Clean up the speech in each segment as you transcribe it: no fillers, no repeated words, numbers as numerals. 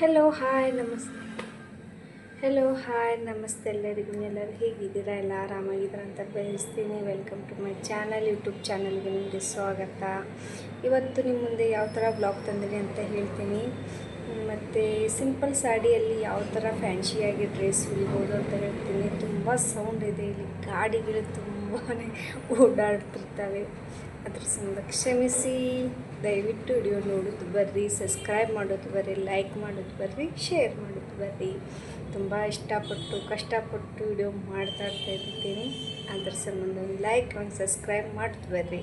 Hello hi ನಮಸ್ತೆ. ನಮಸ್ತೆ ಎಲ್ಲರಿಗೂ. ಎಲ್ಲರೂ ಹೇಗಿದ್ದೀರಾ? ಎಲ್ಲ ಆರಾಮಾಗಿದ್ದೀರಾ ಅಂತ ಬಯಸ್ತೀನಿ. Welcome to my channel, YouTube ಚಾನಲ್ಗೆ ನಿಮಗೆ ಸ್ವಾಗತ. ಇವತ್ತು ನಿಮ್ಮ ಮುಂದೆ ಯಾವ ಥರ ಬ್ಲಾಗ್ ತಂದಿರಿ ಅಂತ ಹೇಳ್ತೀನಿ. ಮತ್ತು ಸಿಂಪಲ್ ಸಾಡಿಯಲ್ಲಿ ಯಾವ ಥರ ಫ್ಯಾನ್ಸಿಯಾಗಿ ಡ್ರೆಸ್ ಹೊಲಿಬೋದು ಅಂತ ಹೇಳ್ತೀನಿ. ತುಂಬ ಸೌಂಡ್ ಇದೆ, ಇಲ್ಲಿ ಗಾಡಿಗಳು ತುಂಬಾ ಓಡಾಡ್ತಿರ್ತವೆ. ಅದ್ರ ಸಂಬಂಧ ಕ್ಷಮಿಸಿ. ದಯವಿಟ್ಟು ವಿಡಿಯೋ ನೋಡೋದು ಬರ್ರಿ, ಸಬ್ಸ್ಕ್ರೈಬ್ ಮಾಡೋದು ಬರ್ರಿ, ಲೈಕ್ ಮಾಡೋದು ಬರ್ರಿ, ಶೇರ್ ಮಾಡೋದು ಬರ್ರಿ. ತುಂಬ ಇಷ್ಟಪಟ್ಟು ಕಷ್ಟಪಟ್ಟು ವಿಡಿಯೋ ಮಾಡ್ತಾ ಇರ್ತೀನಿ. ಅದ್ರ ಸಂಬಂಧ ಒಂದು ಲೈಕ್ ಒಂದು ಸಬ್ಸ್ಕ್ರೈಬ್ ಮಾಡೋದು ಬರ್ರಿ.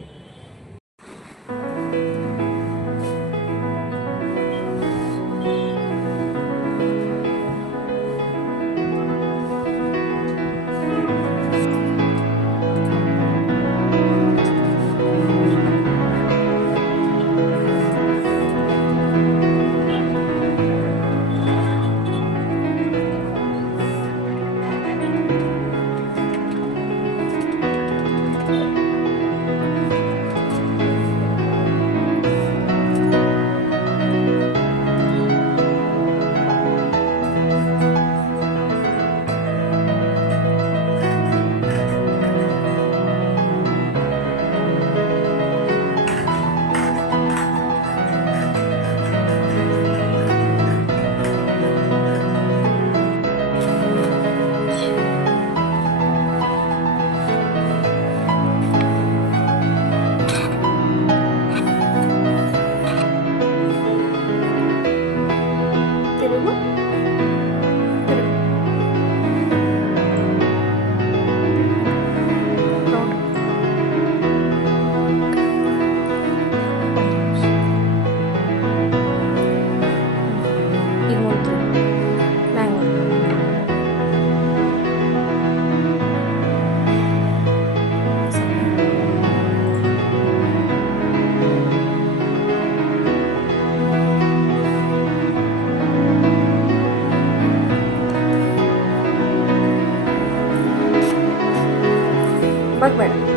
ಬಗ್ಬೇಡ.